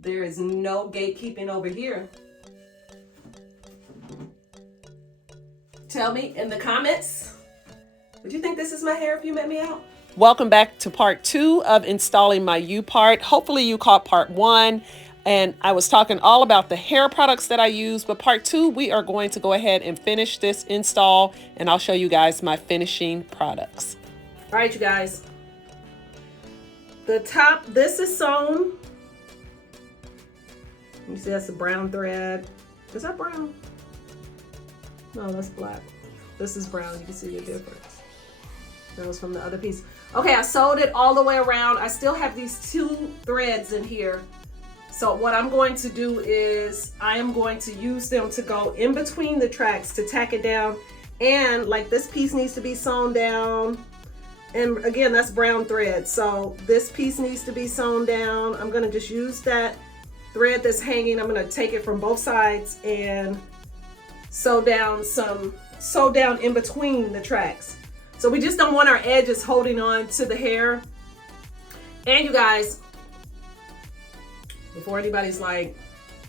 There is no gatekeeping over here. Tell me in the comments, would you think this is my hair if you met me out? Welcome back to part 2 of installing my U-part. Hopefully you caught part 1. And I was talking all about the hair products that I use, but part 2, we are going to go ahead and finish this install, and I'll show you guys my finishing products. All right, you guys. The top, this is sewn. You see that's the brown thread. Is that brown? No, that's black. This is brown. You can see the difference. That was from the other piece. Okay, I sewed it all the way around. I still have these 2 threads in here. So what I'm going to do is I am going to use them to go in between the tracks to tack it down. And like this piece needs to be sewn down. And again, that's brown thread. So this piece needs to be sewn down. I'm gonna just use that thread that's hanging. I'm gonna take it from both sides and sew down in between the tracks. So we just don't want our edges holding on to the hair. And you guys, before anybody's like,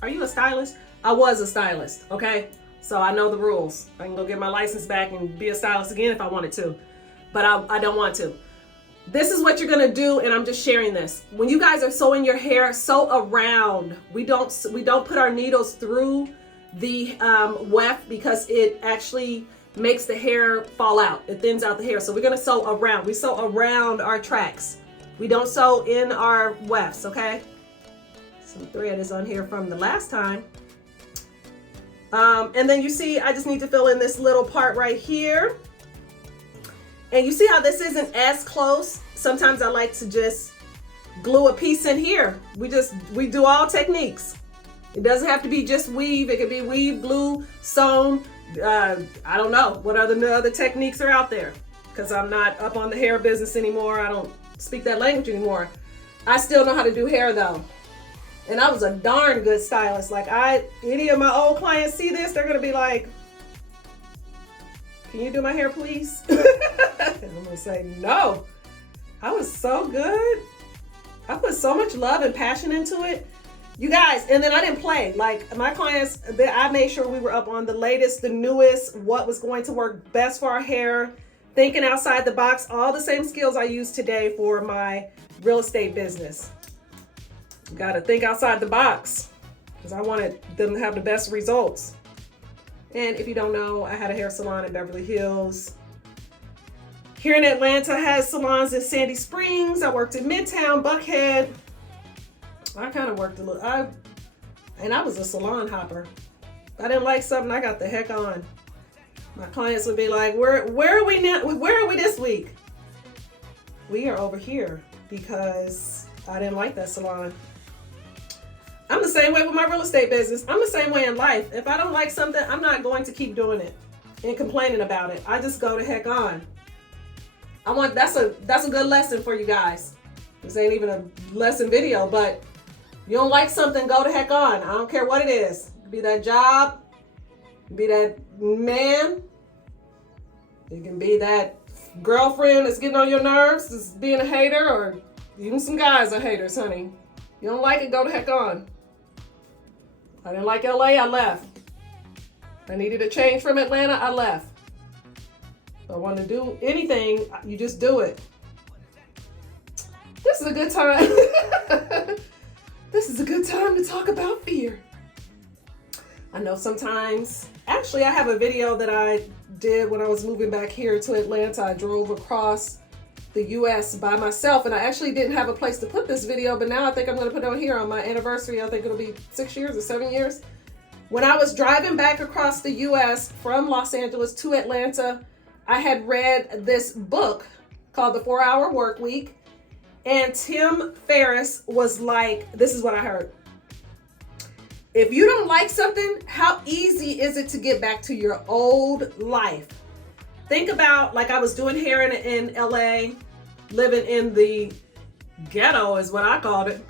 are you a stylist? I was a stylist, okay? So I know the rules. I can go get my license back and be a stylist again if I wanted to, but I don't want to. This is what you're gonna do, and I'm just sharing this. When you guys are sewing your hair, sew around. We don't put our needles through the weft because it actually makes the hair fall out. It thins out the hair. So we're gonna sew around. We sew around our tracks. We don't sew in our wefts, okay? Some thread is on here from the last time. And then you see, I just need to fill in this little part right here. And you see how this isn't as close? Sometimes I like to just glue a piece in here. We do all techniques. It doesn't have to be just weave. It could be weave, glue, sewn. I don't know what other techniques are out there because I'm not up on the hair business anymore. I don't speak that language anymore. I still know how to do hair though. And I was a darn good stylist. Like any of my old clients see this, they're gonna be like, can you do my hair please? And I'm gonna say, no. I was so good. I put so much love and passion into it. You guys, and then I didn't play. Like my clients, I made sure we were up on the latest, the newest, what was going to work best for our hair, thinking outside the box, all the same skills I use today for my real estate business. You gotta think outside the box because I wanted them to have the best results. And if you don't know, I had a hair salon in Beverly Hills. Here in Atlanta, I had salons in Sandy Springs. I worked in Midtown, Buckhead. I kind of worked a little, and I was a salon hopper. If I didn't like something, I got the heck on. My clients would be like, where are we now? Where are we this week? We are over here because I didn't like that salon. I'm the same way with my real estate business. I'm the same way in life. If I don't like something, I'm not going to keep doing it and complaining about it. I just go the heck on. That's a good lesson for you guys. This ain't even a lesson video, but you don't like something, go the heck on. I don't care what it is. It could be that job, it could be that man, it can be that girlfriend that's getting on your nerves, that's being a hater, or even some guys are haters, honey. You don't like it, go the heck on. I didn't like LA, I left. I needed a change from Atlanta, I left. If I want to do anything, you just do it. This is a good time. This is a good time to talk about fear. I know sometimes, actually I have a video that I did when I was moving back here to Atlanta. I drove across the US by myself and I actually didn't have a place to put this video, but now I think I'm gonna put it on here on my anniversary. I think it'll be 6 years or 7 years. When I was driving back across the US from Los Angeles to Atlanta, I had read this book called The 4-Hour Workweek. And Tim Ferriss was like, this is what I heard. If you don't like something, how easy is it to get back to your old life? Think about, like I was doing hair in LA, living in the ghetto is what I called it.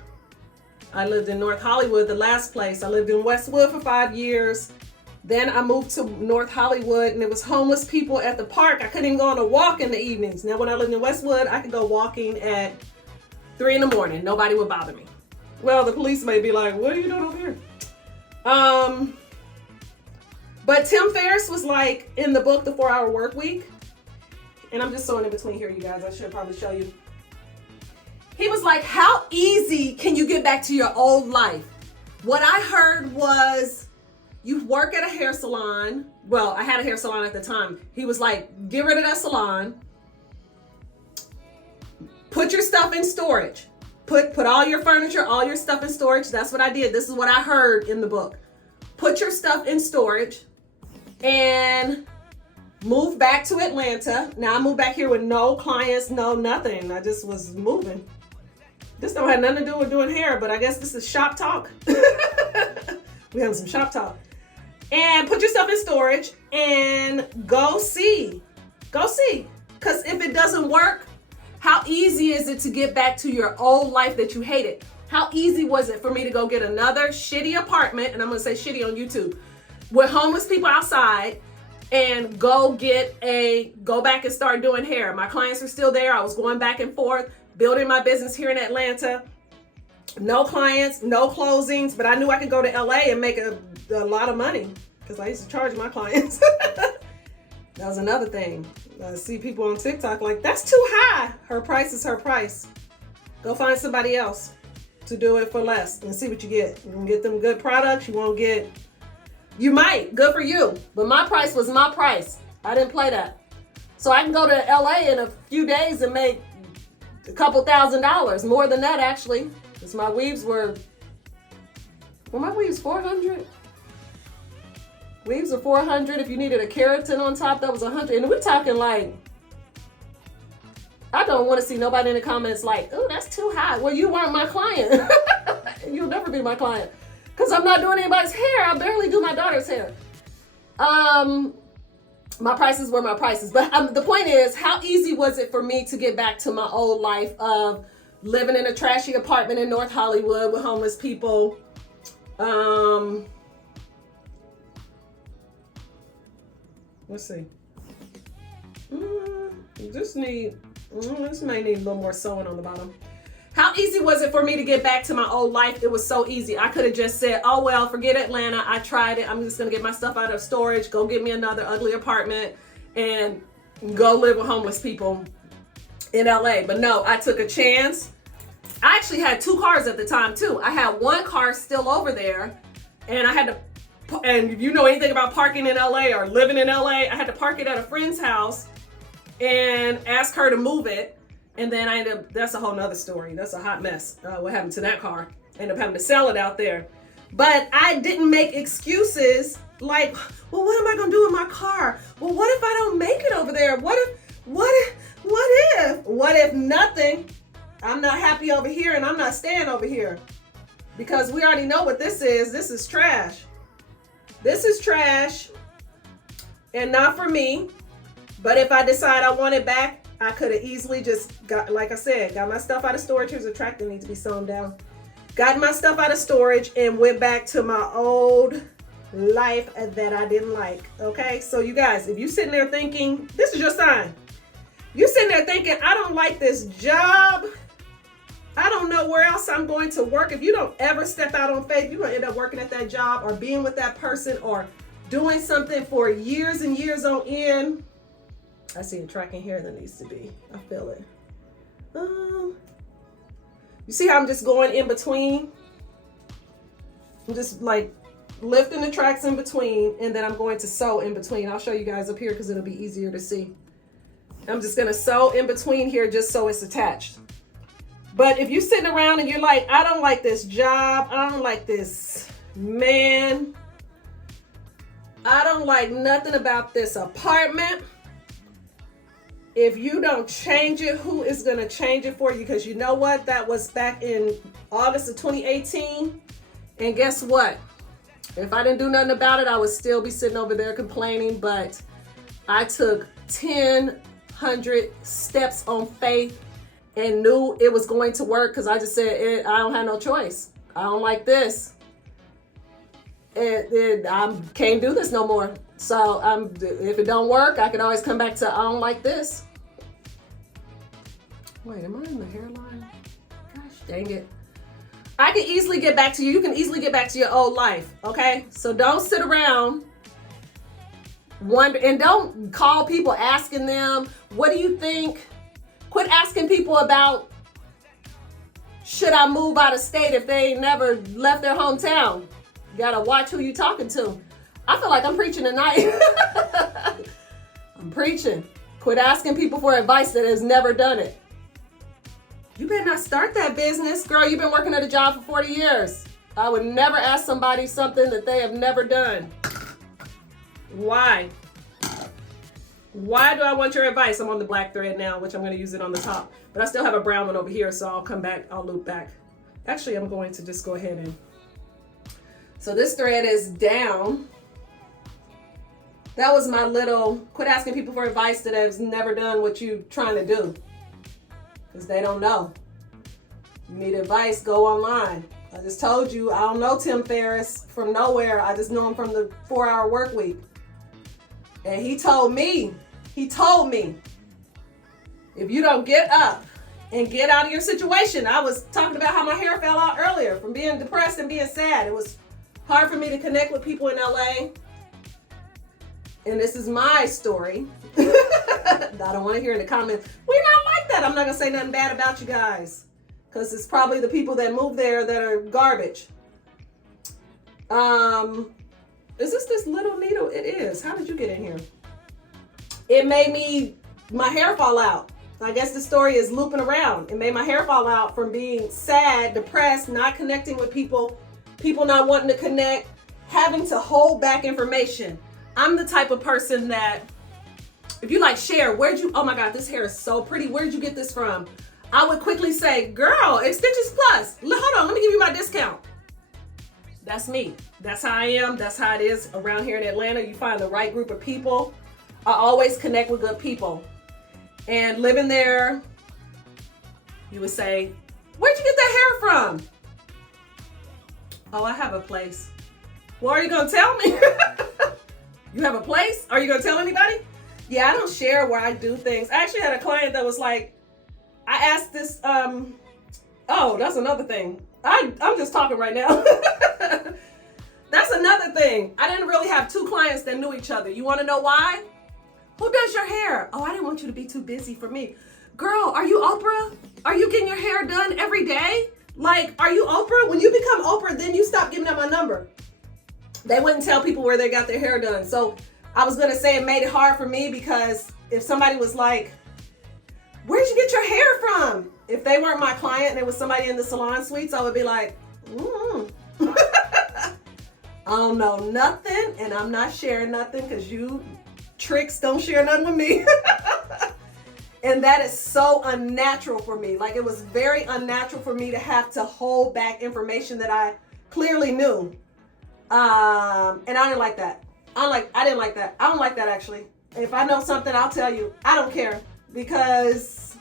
I lived in North Hollywood, the last place. I lived in Westwood for 5 years. Then I moved to North Hollywood and there was homeless people at the park. I couldn't even go on a walk in the evenings. Now when I lived in Westwood, I could go walking at 3 in the morning. Nobody would bother me. Well, the police may be like, what are you doing over here? But Tim Ferriss was like, in the book, The 4-Hour Work Week, and I'm just sewing in between here, you guys. I should probably show you. He was like, how easy can you get back to your old life? What I heard was, you work at a hair salon. Well, I had a hair salon at the time. He was like, get rid of that salon. Put your stuff in storage. Put all your furniture, all your stuff in storage. That's what I did. This is what I heard in the book. Put your stuff in storage and move back to Atlanta. Now I moved back here with no clients, no nothing. I just was moving. This don't have nothing to do with doing hair, but I guess this is shop talk. We having some shop talk. And put your stuff in storage and go see. Go see. Because if it doesn't work, how easy is it to get back to your old life that you hated? How easy was it for me to go get another shitty apartment, and I'm gonna say shitty on YouTube, with homeless people outside, and go back and start doing hair. My clients are still there. I was going back and forth, building my business here in Atlanta. No clients, no closings, but I knew I could go to LA and make a lot of money because I used to charge my clients. That was another thing. I see people on TikTok like, that's too high. Her price is her price. Go find somebody else to do it for less and see what you get. You can get them good products. You might, good for you. But my price was my price. I didn't play that. So I can go to LA in a few days and make a couple $1,000s, more than that actually. Because my weaves were my weaves 400? Weaves are 400. If you needed a keratin on top, that was 100. And we're talking like, I don't want to see nobody in the comments like, oh, that's too high. Well, you weren't my client. You'll never be my client. Because I'm not doing anybody's hair. I barely do my daughter's hair. My prices were my prices. But the point is, how easy was it for me to get back to my old life of living in a trashy apartment in North Hollywood with homeless people? Let's see. This may need a little more sewing on the bottom. How easy was it for me to get back to my old life? It was so easy. I could have just said, oh, well, forget Atlanta. I tried it. I'm just going to get my stuff out of storage, go get me another ugly apartment, and go live with homeless people in LA. But no, I took a chance. I actually had 2 cars at the time, too. I had 1 car still over there, and I had to, and if you know anything about parking in LA or living in LA, I had to park it at a friend's house and ask her to move it. And then I ended up, that's a whole nother story. That's a hot mess. What happened to that car? I ended up having to sell it out there. But I didn't make excuses like, well, what am I gonna do with my car? Well, what if I don't make it over there? What if nothing? I'm not happy over here and I'm not staying over here. Because we already know what this is. This is trash. This is trash and not for me. But if I decide I want it back, I could have easily just got, like I said, got my stuff out of storage. Here's a track that needs to be sewn down. Got my stuff out of storage and went back to my old life that I didn't like. Okay, so you guys, if you're sitting there thinking, this is your sign. You're sitting there thinking, I don't like this job. I don't know where else I'm going to work. If you don't ever step out on faith, you're going to end up working at that job or being with that person or doing something for years and years on end. I see a track in here that needs to be. I feel it. You see how I'm just going in between? I'm just like lifting the tracks in between, and then I'm going to sew in between. I'll show you guys up here because it'll be easier to see. I'm just going to sew in between here just so it's attached. But if you're sitting around and you're like, I don't like this job. I don't like this man. I don't like nothing about this apartment. If you don't change it, who is going to change it for you? Because you know what? That was back in August of 2018. And guess what? If I didn't do nothing about it, I would still be sitting over there complaining. But I took 1,000 steps on faith and knew it was going to work because I just said, I don't have no choice. I don't like this. I can't do this no more. So if it don't work, I can always come back to, I don't like this. Wait, am I in the hairline? Gosh, dang it. I can easily get back to you. You can easily get back to your old life, okay? So don't sit around wonder, and don't call people asking them, what do you think? Quit asking people about, should I move out of state if they ain't never left their hometown? You gotta watch who you talking to. I feel like I'm preaching tonight. I'm preaching. Quit asking people for advice that has never done it. You better not start that business. Girl, you've been working at a job for 40 years. I would never ask somebody something that they have never done. Why? Why do I want your advice? I'm on the black thread now, which I'm going to use it on the top. But I still have a brown one over here, so I'll come back. I'll loop back. Actually, I'm going to just go ahead and... So this thread is down. That was my little, quit asking people for advice that has never done what you're trying to do. Because they don't know. You need advice, go online. I just told you, I don't know Tim Ferriss from nowhere. I just know him from the 4-hour work week. And he told me, if you don't get up and get out of your situation, I was talking about how my hair fell out earlier from being depressed and being sad. It was hard for me to connect with people in LA. And this is my story. I don't want to hear in the comments, we're not like that. I'm not going to say nothing bad about you guys. Because it's probably the people that move there that are garbage. Is this little needle? It is. How did you get in here? It made my hair fall out. I guess the story is looping around. It made my hair fall out from being sad, depressed, not connecting with people, people not wanting to connect, having to hold back information. I'm the type of person that, if you like share, oh my God, this hair is so pretty. Where'd you get this from? I would quickly say, girl, Extensions Plus. Hold on, let me give you my discount. That's me. That's how I am. That's how it is around here in Atlanta. You find the right group of people. I always connect with good people. And living there, you would say, where'd you get that hair from? Oh, I have a place. Well, are you going to tell me? You have a place? Are you going to tell anybody? Yeah, I don't share where I do things. I actually had a client that was like, I asked this, oh, that's another thing. I'm just talking right now. That's another thing. I didn't really have two clients that knew each other. You want to know why? Who does your hair? Oh, I didn't want you to be too busy for me. Girl, are you Oprah? Are you getting your hair done every day? Like, are you Oprah? When you become Oprah, then you stop giving them my number. They wouldn't tell people where they got their hair done. So I was going to say it made it hard for me because if somebody was like, where'd you get your hair from? If they weren't my client and it was somebody in the salon suites, I would be like, I don't know nothing and I'm not sharing nothing because you tricks don't share nothing with me. And that is so unnatural for me. Like, it was very unnatural for me to have to hold back information that I clearly knew. And I didn't like that. I didn't like that. I don't like that, actually. If I know something, I'll tell you. I don't care, because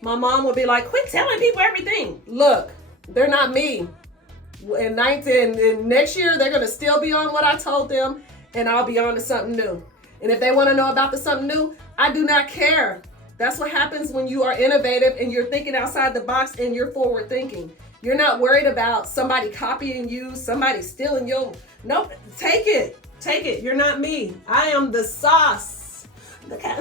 my mom would be like, quit telling people everything. Look, they're not me. In next year, they're going to still be on what I told them, and I'll be on to something new. And if they want to know about the something new, I do not care. That's what happens when you are innovative and you're thinking outside the box and you're forward thinking. You're not worried about somebody copying you, somebody stealing you. Nope, take it. Take it. You're not me. I am the sauce. Look how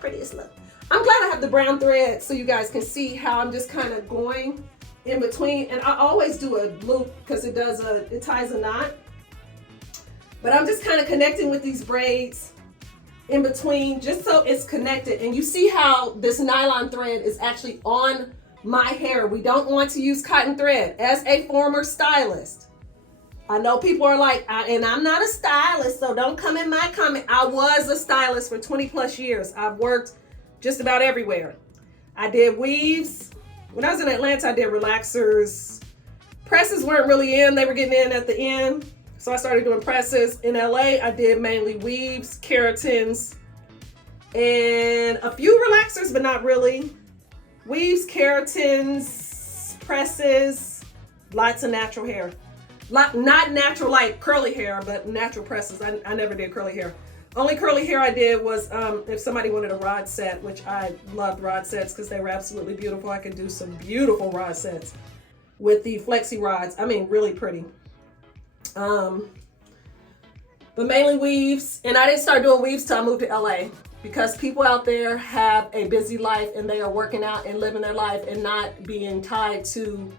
pretty this looks. I'm glad I have the brown thread so you guys can see how I'm just kind of going in between. And I always do a loop because it ties a knot. But I'm just kind of connecting with these braids in between just so it's connected. And you see how this nylon thread is actually on my hair. We don't want to use cotton thread. As a former stylist, I know people are like, and I'm not a stylist, so don't come in my comment. I was a stylist for 20 plus years. I've worked just about everywhere. I did weaves. When I was in Atlanta, I did relaxers. Presses weren't really in. They were getting in at the end. So I started doing presses. In LA, I did mainly weaves, keratins, and a few relaxers, but not really. Weaves, keratins, presses, lots of natural hair. Not natural like curly hair, but natural presses. I never did curly hair. Only curly hair I did was if somebody wanted a rod set, which I loved rod sets because they were absolutely beautiful. I could do some beautiful rod sets with the flexi rods. I mean, really pretty. But mainly weaves. And I didn't start doing weaves till I moved to LA, because people out there have a busy life and they are working out and living their life and not being tied to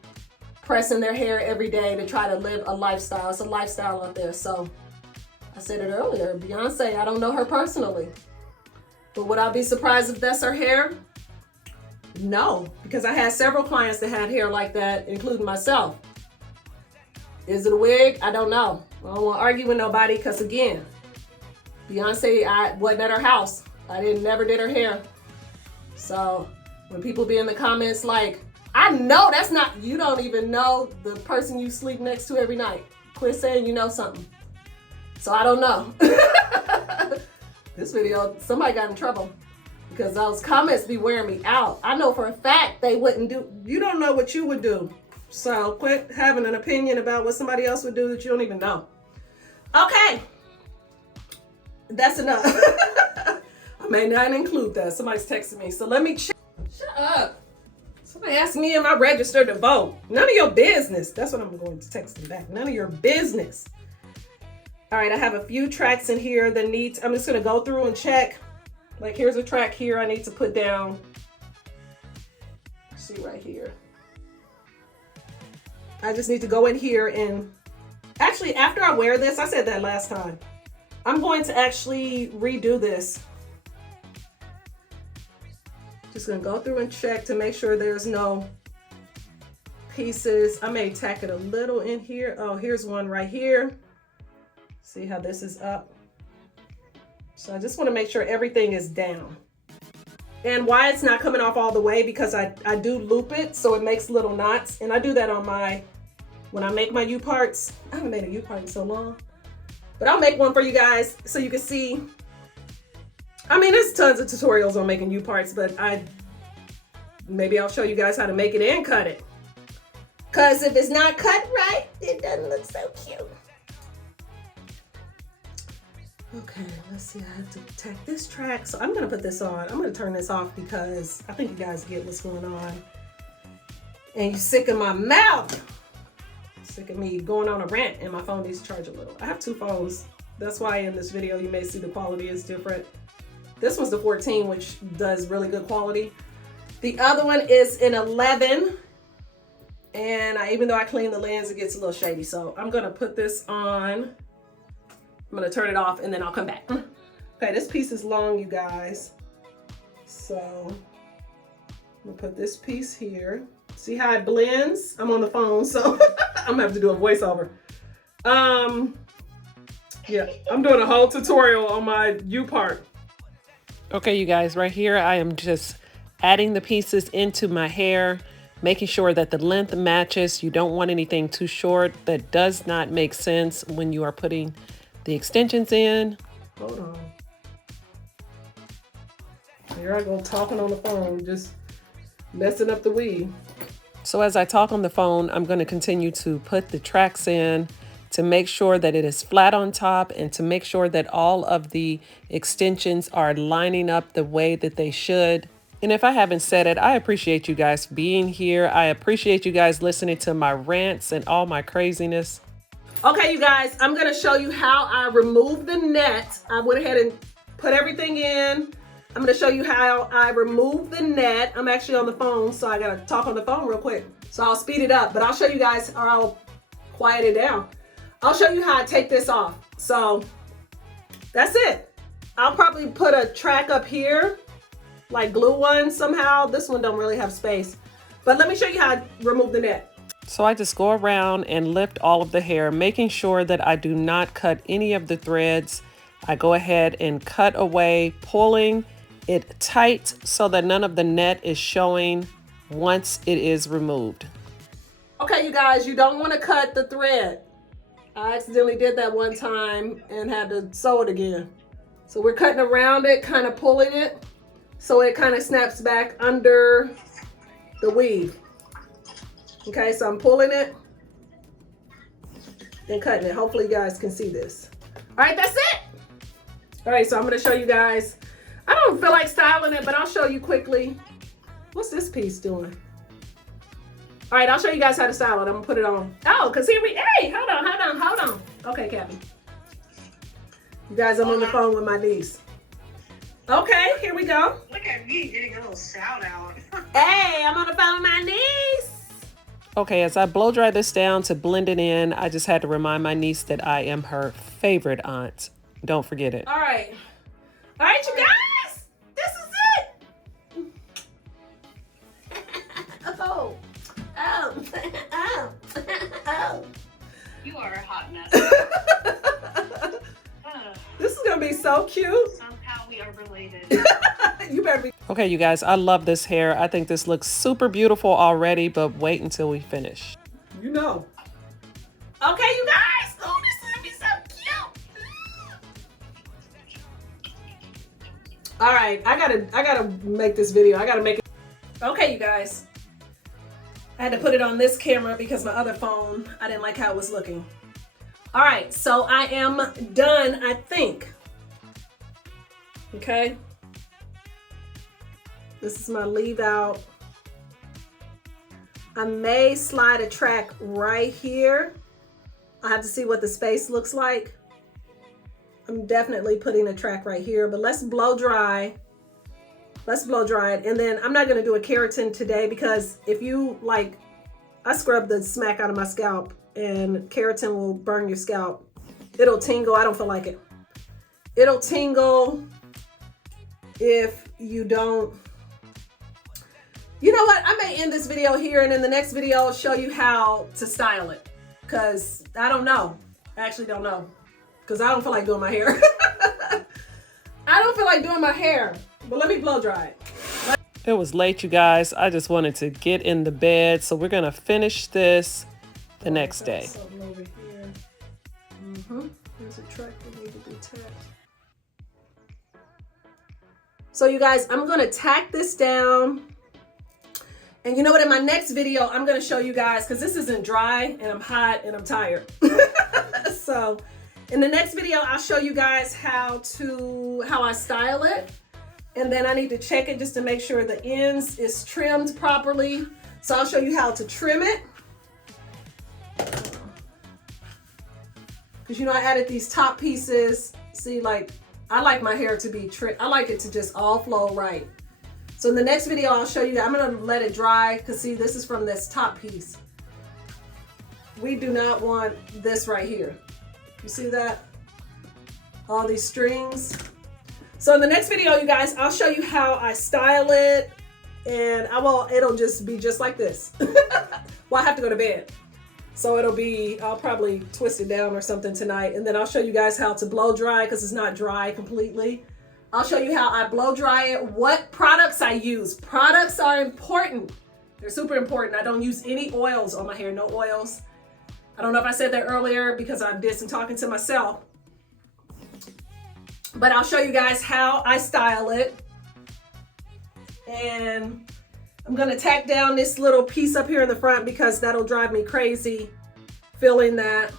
pressing their hair every day to try to live a lifestyle. It's a lifestyle out there. So I said it earlier, Beyonce, I don't know her personally, but would I be surprised if that's her hair? No, because I had several clients that had hair like that, including myself. Is it a wig? I don't know. I don't want to argue with nobody because, again, Beyonce, I wasn't at her house. Never did her hair. So when people be in the comments like, I know that's not, you don't even know the person you sleep next to every night. Quit saying you know something. So I don't know. This video, somebody got in trouble because those comments be wearing me out. I know for a fact they wouldn't do, you don't know what you would do. So quit having an opinion about what somebody else would do that you don't even know. Okay. That's enough. I may not include that. Somebody's texting me. So let me check. Shut up. Somebody asked me, am I registered to vote? None of your business. That's what I'm going to text them back. None of your business. All right, I have a few tracks in here that I'm just going to go through and check. Like, here's a track here I need to put down. See right here. I just need to go in here and actually, after I wear this, I said that last time, I'm going to actually redo this. Just gonna go through and check to make sure there's no pieces. I may tack it a little in here. Oh, here's one right here. See how this is up? So I just wanna make sure everything is down. And why it's not coming off all the way, because I do loop it so it makes little knots. And I do that on when I make my U-parts. I haven't made a U-part in so long. But I'll make one for you guys so you can see. I mean, there's tons of tutorials on making U-parts, but maybe I'll show you guys how to make it and cut it. Because if it's not cut right, it doesn't look so cute. Okay, let's see, I have to tack this track. So I'm gonna put this on. I'm gonna turn this off because I think you guys get what's going on. And you're sick of my mouth. Sick of me going on a rant and my phone needs to charge a little. I have two phones. That's why in this video you may see the quality is different. This one's the 14, which does really good quality. The other one is an 11. And even though I clean the lens, it gets a little shady. So I'm gonna put this on. I'm gonna turn it off and then I'll come back. Okay, this piece is long, you guys. So I'm gonna put this piece here. See how it blends? I'm on the phone, so I'm gonna have to do a voiceover. Yeah, I'm doing a whole tutorial on my U-part. Okay, you guys, right here, I am just adding the pieces into my hair, making sure that the length matches. You don't want anything too short. That does not make sense when you are putting the extensions in. Hold on. Here I go talking on the phone, just messing up the weave. So as I talk on the phone, I'm going to continue to put the tracks in to make sure that it is flat on top and to make sure that all of the extensions are lining up the way that they should. And if I haven't said it, I appreciate you guys being here. I appreciate you guys listening to my rants and all my craziness. Okay, you guys, I'm going to show you how I remove the net. I went ahead and put everything in. I'm going to show you how I remove the net. I'm actually on the phone, so I got to talk on the phone real quick. So I'll speed it up, but I'll show you guys, or I'll quiet it down. I'll show you how I take this off. So that's it. I'll probably put a track up here, like glue one somehow. This one don't really have space. But let me show you how I remove the net. So I just go around and lift all of the hair, making sure that I do not cut any of the threads. I go ahead and cut away, pulling it tight so that none of the net is showing once it is removed. Okay, you guys, you don't want to cut the thread. I accidentally did that one time and had to sew it again. So we're cutting around it, kind of pulling it, so it kind of snaps back under the weave. Okay, so I'm pulling it and cutting it. Hopefully you guys can see this. All right, that's it. All right, so I'm gonna show you guys. I don't feel like styling it, but I'll show you quickly. What's this piece doing? All right, I'll show you guys how to style it. I'm gonna put it on. Oh, cause here we, hey, hold on. Okay, Kathy. You guys, I'm on the phone with my niece. Okay, here we go. Look at me getting a little shout out. Hey, I'm on the phone with my niece. Okay, as I blow dry this down to blend it in, I just had to remind my niece that I am her favorite aunt. Don't forget it. All right, you guys, this is it. Oh. You are a hot mess. This is gonna be so cute. Somehow we are related. You better be. Okay, you guys, I love this hair. I think this looks super beautiful already, but wait until we finish. You know. Okay, you guys. Oh, this is gonna be so cute. All right, I gotta make this video. I gotta make it. Okay, you guys. I had to put it on this camera because my other phone, I didn't like how it was looking. All right, so I am done, I think. Okay. This is my leave out. I may slide a track right here. I have to see what the space looks like. I'm definitely putting a track right here, but let's blow dry. Let's blow dry it. And then I'm not gonna do a keratin today because if you like, I scrub the smack out of my scalp and keratin will burn your scalp. It'll tingle, I don't feel like it. It'll tingle if you don't. You know what, I may end this video here and in the next video I'll show you how to style it. Cause I don't know, I actually don't know. Cause I don't feel like doing my hair. I don't feel like doing my hair. But let me blow dry it. It was late, you guys. I just wanted to get in the bed. So we're going to finish this the next day. Something over here. There's a track that needs to be tacked. So you guys, I'm going to tack this down. And you know what? In my next video, I'm going to show you guys, because this isn't dry and I'm hot and I'm tired. So in the next video, I'll show you guys how I style it. And then I need to check it just to make sure the ends is trimmed properly. So I'll show you how to trim it. Because you know I added these top pieces. See, like, I like my hair to be trimmed. I like it to just all flow right. So in the next video, I'll show you, I'm gonna let it dry. Because see, this is from this top piece. We do not want this right here. You see that? All these strings. So in the next video, you guys, I'll show you how I style it, and it'll just be just like this. Well, I have to go to bed. So I'll probably twist it down or something tonight, and then I'll show you guys how to blow dry because it's not dry completely. I'll show you how I blow dry it, what products I use. Products are important. They're super important. I don't use any oils on my hair, no oils. I don't know if I said that earlier because I did some talking to myself. But I'll show you guys how I style it. And I'm gonna tack down this little piece up here in the front because that'll drive me crazy filling that.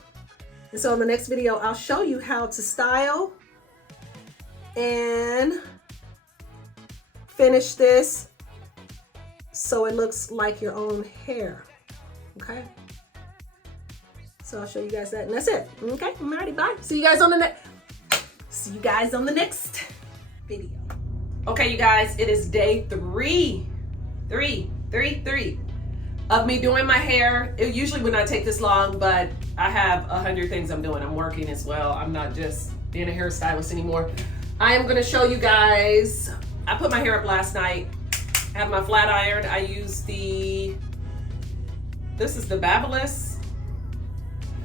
And so in the next video, I'll show you how to style and finish this so it looks like your own hair, okay? So I'll show you guys that, and that's it, okay? Alrighty, bye. See you guys on the next video. Okay, you guys, it is day three of me doing my hair. It usually would not take this long, but I have 100 things I'm doing. I'm working as well. I'm not just being a hairstylist anymore. I am gonna show you guys, I put my hair up last night. I have my flat iron. I use this is the Babyliss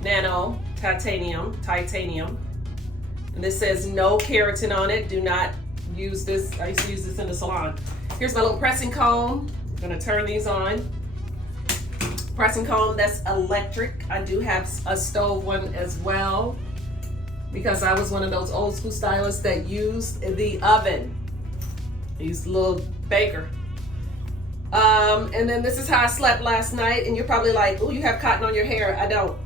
Nano Titanium. And this says no keratin on it. Do not use this. I used to use this in the salon. Here's my little pressing comb. I'm gonna turn these on. Pressing comb that's electric. I do have a stove one as well because I was one of those old school stylists that used the oven. I used a little baker. And then this is how I slept last night. And you're probably like, oh, you have cotton on your hair. I don't.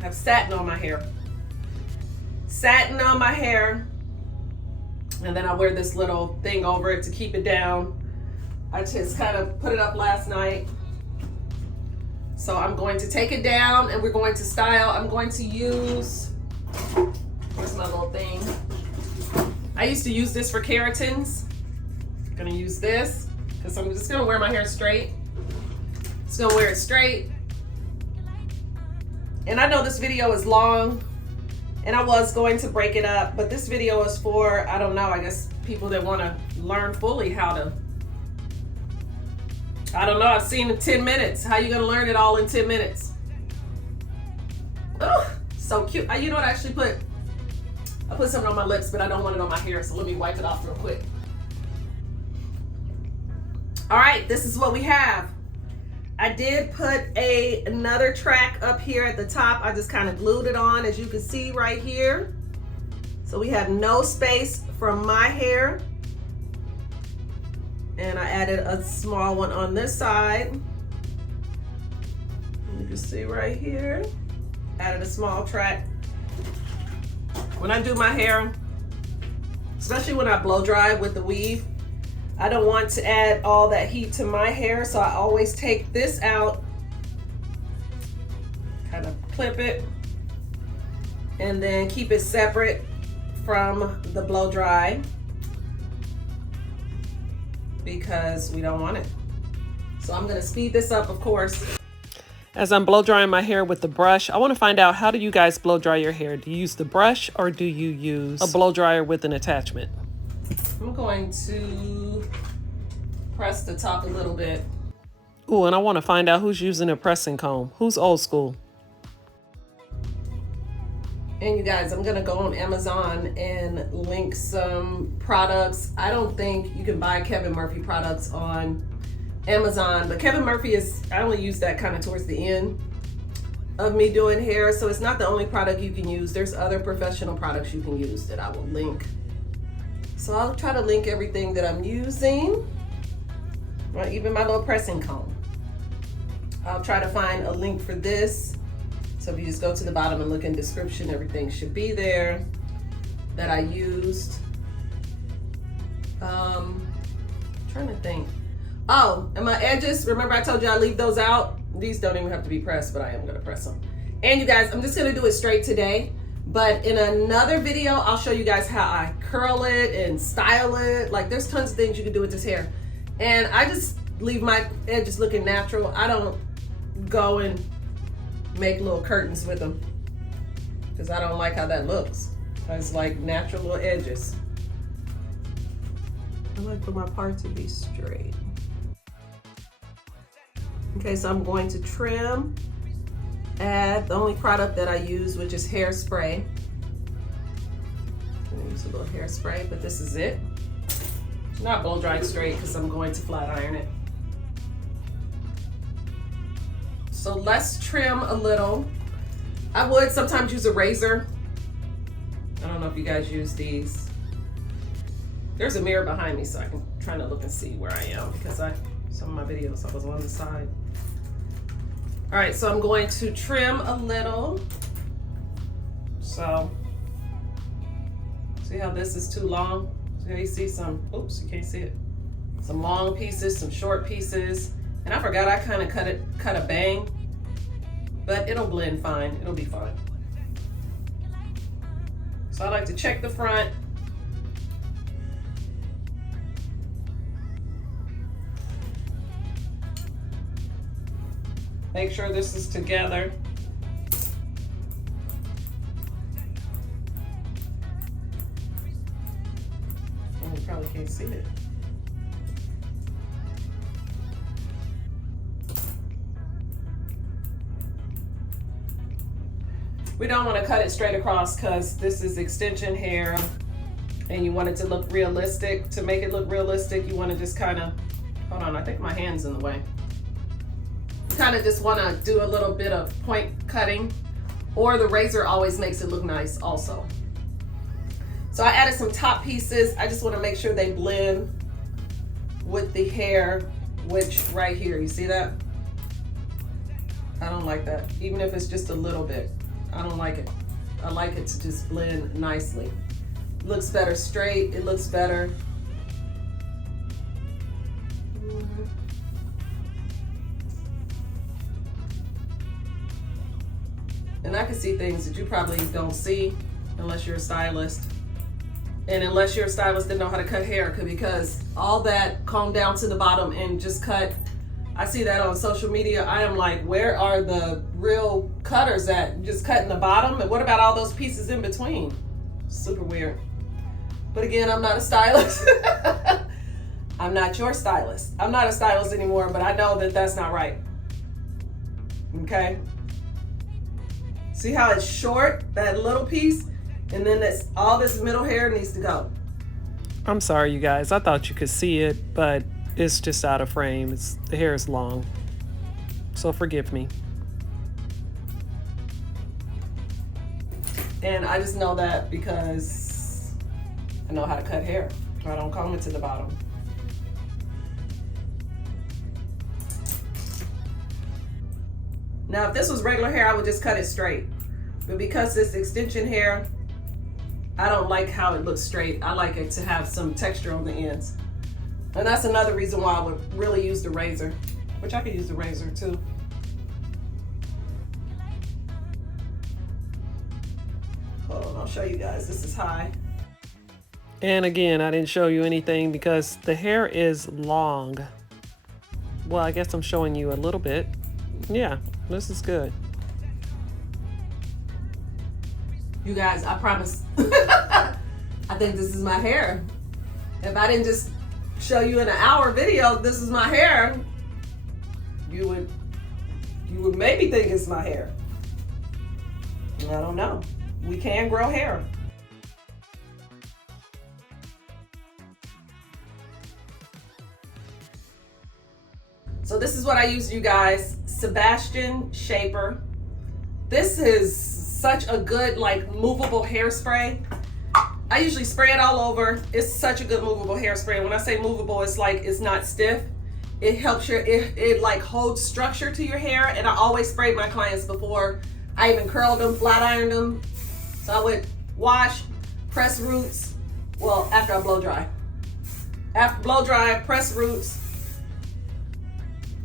I have satin on my hair. Satin on my hair. And then I wear this little thing over it to keep it down. I just kind of put it up last night. So I'm going to take it down and we're going to style. I'm going to use, where's my little thing? I used to use this for keratins. I'm gonna use this because I'm just gonna wear my hair straight. Just gonna wear it straight. And I know this video is long and I was going to break it up, but this video is for, I don't know, I guess people that want to learn fully how to, I don't know, I've seen in 10 minutes. How you gonna learn it all in 10 minutes? Oh, so cute. You know what, I actually put something on my lips, but I don't want it on my hair, so let me wipe it off real quick. All right, this is what we have. I did put another track up here at the top. I just kind of glued it on, as you can see right here. So we have no space from my hair. And I added a small one on this side. You can see right here. Added a small track. When I do my hair, especially when I blow dry with the weave, I don't want to add all that heat to my hair, so I always take this out, kind of clip it, and then keep it separate from the blow dry because we don't want it. So I'm gonna speed this up, of course. As I'm blow drying my hair with the brush, I want to find out, how do you guys blow dry your hair? Do you use the brush or do you use a blow dryer with an attachment? I'm going to press the top a little bit. Ooh, and I want to find out who's using a pressing comb. Who's old school? And you guys, I'm gonna go on Amazon and link some products. I don't think you can buy Kevin Murphy products on Amazon, but Kevin Murphy I only use that kind of towards the end of me doing hair, so it's not the only product you can use. There's other professional products you can use that I will link. So I'll try to link everything that I'm using, or even my little pressing comb. I'll try to find a link for this. So if you just go to the bottom and look in description, everything should be there that I used. Trying to think. Oh, and my edges, remember I told you I leave those out? These don't even have to be pressed, but I am gonna press them. And you guys, I'm just gonna do it straight today. But in another video, I'll show you guys how I curl it and style it. Like, there's tons of things you can do with this hair. And I just leave my edges looking natural. I don't go and make little curtains with them because I don't like how that looks. It's like natural little edges. I like for my part to be straight. Okay, so I'm going to trim. Add the only product that I use, which is hairspray. I'm gonna use a little hairspray, but this is it. It's not blow drying straight because I'm going to flat iron it. So let's trim a little. I would sometimes use a razor. I don't know if you guys use these. There's a mirror behind me, so I can try to look and see where I am because some of my videos I was on the side. All right, so I'm going to trim a little. So, see how this is too long? So you see some, oops, you can't see it. Some long pieces, some short pieces. And I forgot I kind of cut a bang, but it'll blend fine, it'll be fine. So I like to check the front. Make sure this is together. Oh, you probably can't see it. We don't want to cut it straight across because this is extension hair and you want it to look realistic. To make it look realistic, you want to just kind of, hold on, I think my hand's in the way. Kind of just want to do a little bit of point cutting, or the razor always makes it look nice also. So I added some top pieces. I just want to make sure they blend with the hair, which right here, you see that? I don't like that, even if it's just a little bit. I don't like it. I like it to just blend nicely. looks better straight. It looks better. And I can see things that you probably don't see unless you're a stylist. And unless you're a stylist that know how to cut hair, because all that comb down to the bottom and just cut, I see that on social media. I am like, where are the real cutters at? Just cutting the bottom? And what about all those pieces in between? Super weird. But again, I'm not a stylist. I'm not your stylist. I'm not a stylist anymore, but I know that that's not right. Okay? See how it's short, that little piece? And then that's all this middle hair needs to go. I'm sorry, you guys. I thought you could see it, but it's just out of frame. The hair is long. So forgive me. And I just know that because I know how to cut hair. I don't comb it to the bottom. Now, if this was regular hair, I would just cut it straight. But because it's extension hair, I don't like how it looks straight. I like it to have some texture on the ends. And that's another reason why I would really use the razor, which I could use the razor too. Hold on, I'll show you guys. This is high. And again, I didn't show you anything because the hair is long. Well, I guess I'm showing you a little bit. Yeah, this is good. You guys, I promise. I think this is my hair. If I didn't just show you in an hour video, this is my hair, you would maybe think it's my hair. I don't know. We can grow hair. So this is what I use, you guys. Sebastian Shaper. This is such a good, like, movable hairspray. I usually spray it all over. It's such a good movable hairspray. When I say movable, it's like it's not stiff. It helps it like holds structure to your hair. And I always sprayed my clients before I even curled them, flat ironed them. So I would wash, press roots. Well, after I blow dry. After blow dry, press roots,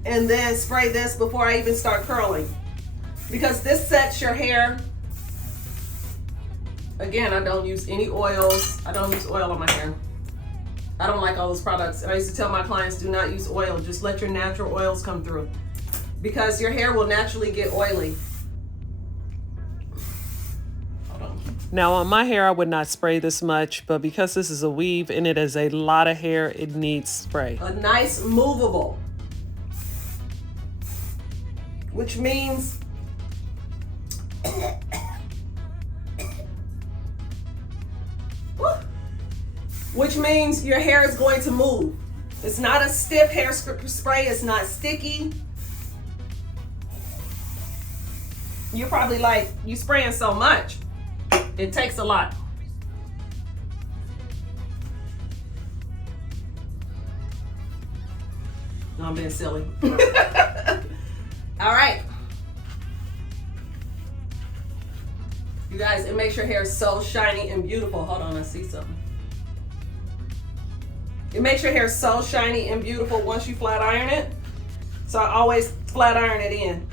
and then spray this before I even start curling. Because this sets your hair. Again, I don't use any oils. I don't use oil on my hair. I don't like all those products. And I used to tell my clients, do not use oil. Just let your natural oils come through. Because your hair will naturally get oily. Hold on. Now on my hair, I would not spray this much, but because this is a weave and it is a lot of hair, it needs spray. A nice movable. Which means your hair is going to move. It's not a stiff hair spray. It's not sticky. You're probably like, you spraying so much. It takes a lot. No, I'm being silly. All right. You guys, it makes your hair so shiny and beautiful. Hold on, I see something. It makes your hair so shiny and beautiful once you flat iron it. So I always flat iron it in.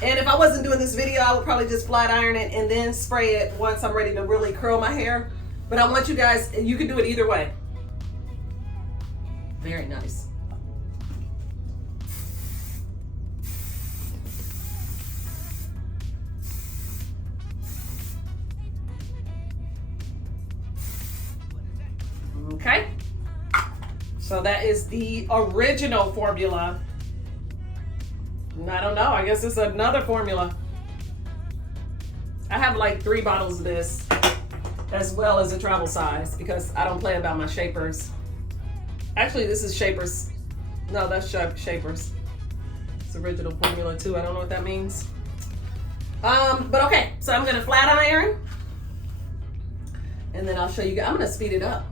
And if I wasn't doing this video, I would probably just flat iron it and then spray it once I'm ready to really curl my hair. But I want you guys, you can do it either way. Very nice. Okay, so that is the original formula. I don't know, I guess it's another formula. I have like 3 bottles of this, as well as a travel size, because I don't play about my shapers. Actually, this is shapers. No, that's shapers. It's original formula too. I don't know what that means. But okay, so I'm gonna flat iron, and then I'll show you guys. I'm gonna speed it up.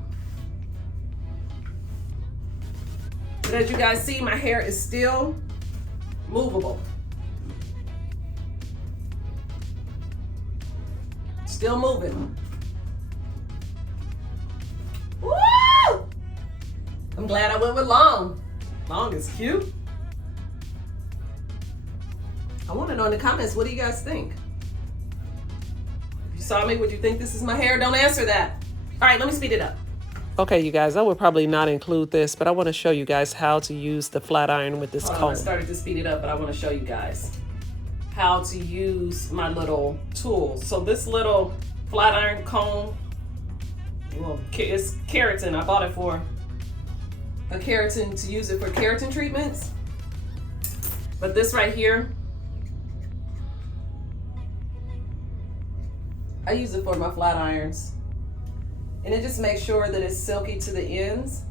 But as you guys see, my hair is still movable. Still moving. I'm glad I went with long. Long is cute. I want to know in the comments, what do you guys think? If you saw me, would you think this is my hair? Don't answer that. All right, let me speed it up. Okay, you guys, I would probably not include this, but I want to show you guys how to use the flat iron with this comb. I started to speed it up, but I want to show you guys how to use my little tools. So this little flat iron comb, well, it's keratin. I bought it for a keratin, to use it for keratin treatments. But this right here, I use it for my flat irons. And it just makes sure that it's silky to the ends.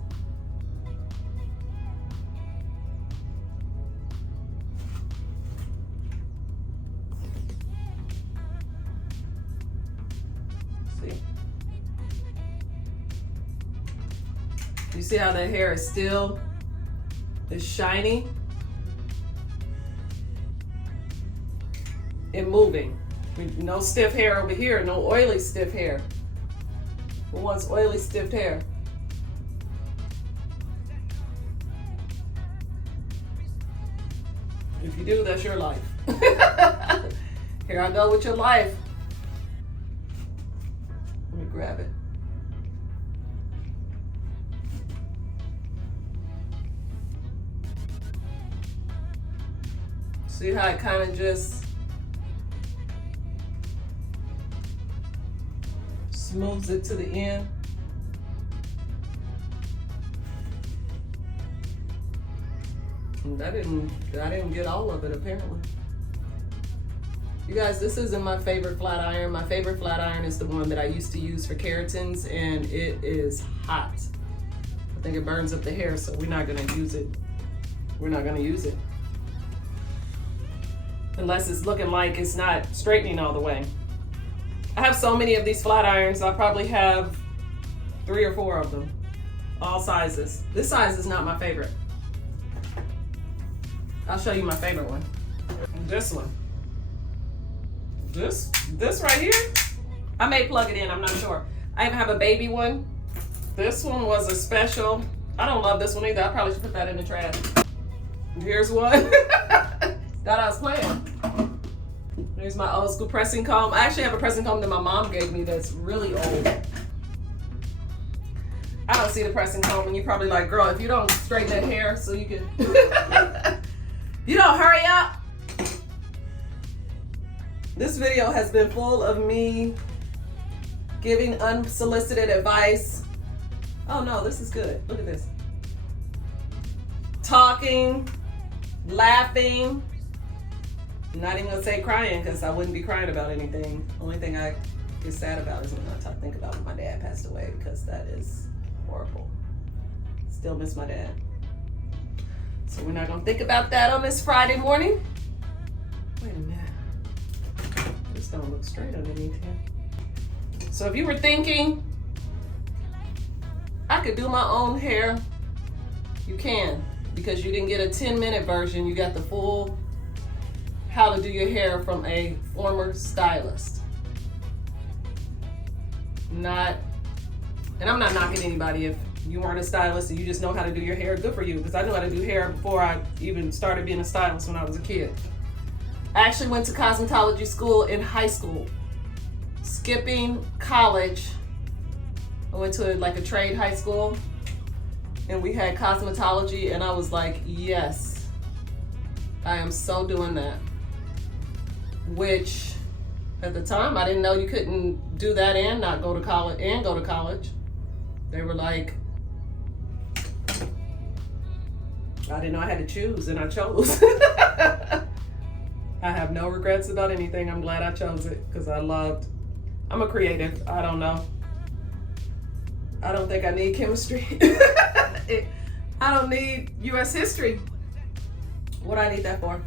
See? You see how the hair is still shiny and moving. No stiff hair over here, no oily stiff hair. Who wants oily, stiff hair? If you do, that's your life. Here I go with your life. Let me grab it. See how it kind of just smooths it to the end. And I didn't get all of it apparently. You guys, this isn't my favorite flat iron. My favorite flat iron is the one that I used to use for keratins, and it is hot. I think it burns up the hair, so we're not gonna use it. We're not gonna use it. Unless it's looking like it's not straightening all the way. I have so many of these flat irons. I probably have 3 or 4 of them, all sizes. This size is not my favorite. I'll show you my favorite one. This one. This right here. I may plug it in, I'm not sure. I even have a baby one. This one was a special. I don't love this one either. I probably should put that in the trash. Here's one. Thought I was playing. Here's my old school pressing comb. I actually have a pressing comb that my mom gave me that's really old. I don't see the pressing comb, and you're probably like, girl, if you don't straighten that hair so you can... You don't hurry up. This video has been full of me giving unsolicited advice. Oh no, this is good. Look at this. Talking, laughing. I'm not even gonna say crying, because I wouldn't be crying about anything. Only thing I get sad about is when I think about when my dad passed away, because that is horrible. Still miss my dad. So we're not gonna think about that on this Friday morning. Wait a minute. This don't look straight underneath here. So if you were thinking I could do my own hair, you can, because you didn't get a 10-minute version. You got the full how to do your hair from a former stylist. And I'm not knocking anybody if you weren't a stylist and you just know how to do your hair. Good for you, because I knew how to do hair before I even started being a stylist when I was a kid. I actually went to cosmetology school in high school. Skipping college, I went to like a trade high school, and we had cosmetology, and I was like, yes, I am so doing that. Which at the time I didn't know you couldn't do that and not go to college and go to college. They were like, I didn't know I had to choose, and I chose. I have no regrets about anything. I'm glad I chose it, because I'm a creative. I don't know. I don't think I need chemistry. I don't need US history. What do I need that for?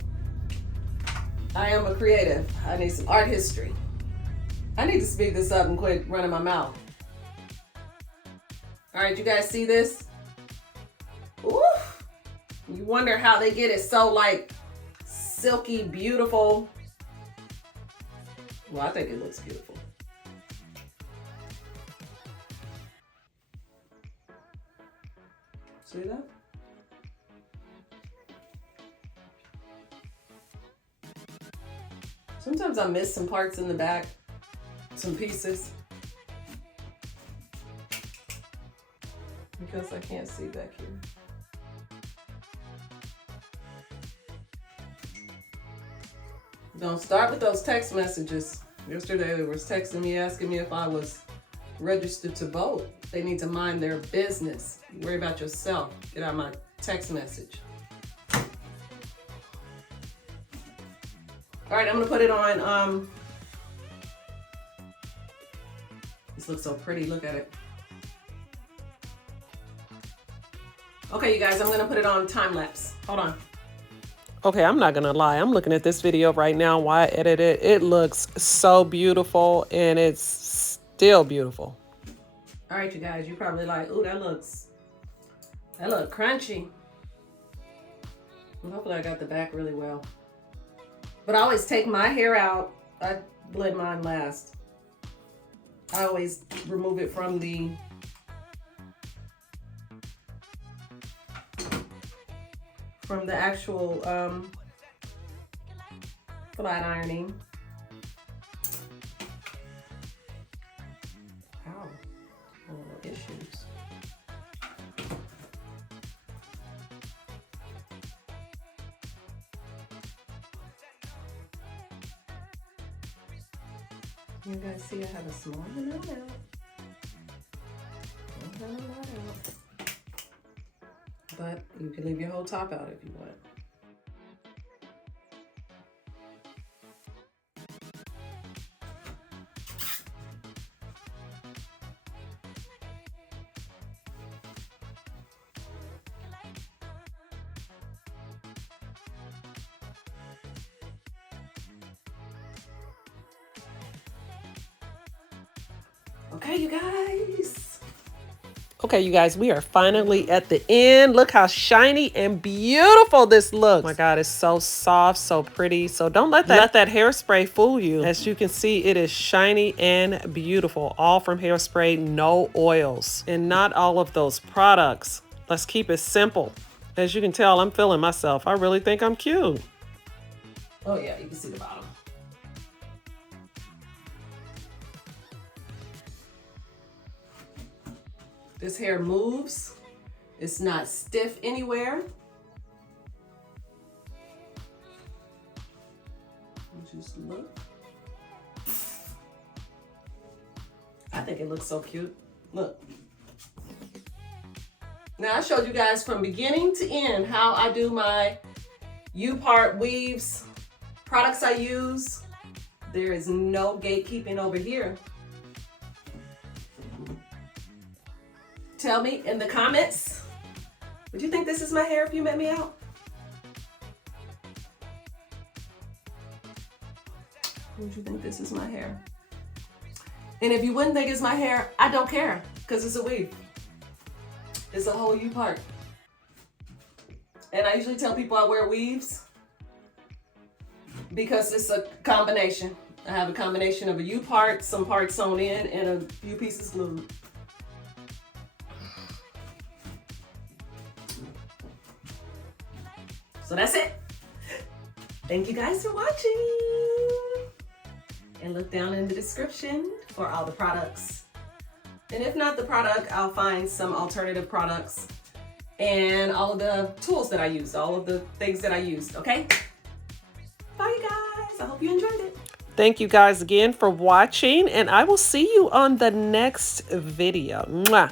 I am a creative. I need some art history. I need to speed this up and quit running my mouth. All right, you guys see this? Ooh. You wonder how they get it so like silky, beautiful. Well, I think it looks beautiful. See that? Sometimes I miss some parts in the back, some pieces, because I can't see back here. Don't start with those text messages. Yesterday they was texting me asking me if I was registered to vote. They need to mind their business. Worry about yourself. Get out of my text message. All right, I'm gonna put it on. This looks so pretty. Look at it. Okay, you guys, I'm gonna put it on time lapse. Hold on. Okay, I'm not gonna lie. I'm looking at this video right now while I edit it. It looks so beautiful, and it's still beautiful. All right, you guys, you're probably like, ooh, that looks crunchy. Well, hopefully I got the back really well. But I always take my hair out. I blend mine last. I always remove it from the actual flat ironing. Ow, little issues. You guys see I have a small amount out. Don't have a lot out. But you can leave your whole top out if you want. Okay, you guys. Okay, you guys, we are finally at the end. Look how shiny and beautiful this looks. Oh my God, it's so soft, so pretty. So don't let that hairspray fool you. As you can see, it is shiny and beautiful. All from hairspray, no oils. And not all of those products. Let's keep it simple. As you can tell, I'm feeling myself. I really think I'm cute. Oh yeah, you can see the bottom. This hair moves. It's not stiff anywhere. Just look. I think it looks so cute. Look. Now I showed you guys from beginning to end how I do my U-part weaves, products I use. There is no gatekeeping over here. Tell me in the comments, would you think this is my hair if you met me out? Would you think this is my hair? And if you wouldn't think it's my hair, I don't care, because it's a weave. It's a whole U-part. And I usually tell people I wear weaves because it's a combination. I have a combination of a U-part, some parts sewn in, and a few pieces glued. So that's it. Thank you guys for watching. And look down in the description for all the products. And if not the product, I'll find some alternative products and all of the tools that I used, all of the things that I used, okay? Bye, you guys. I hope you enjoyed it. Thank you guys again for watching, and I will see you on the next video. Mwah.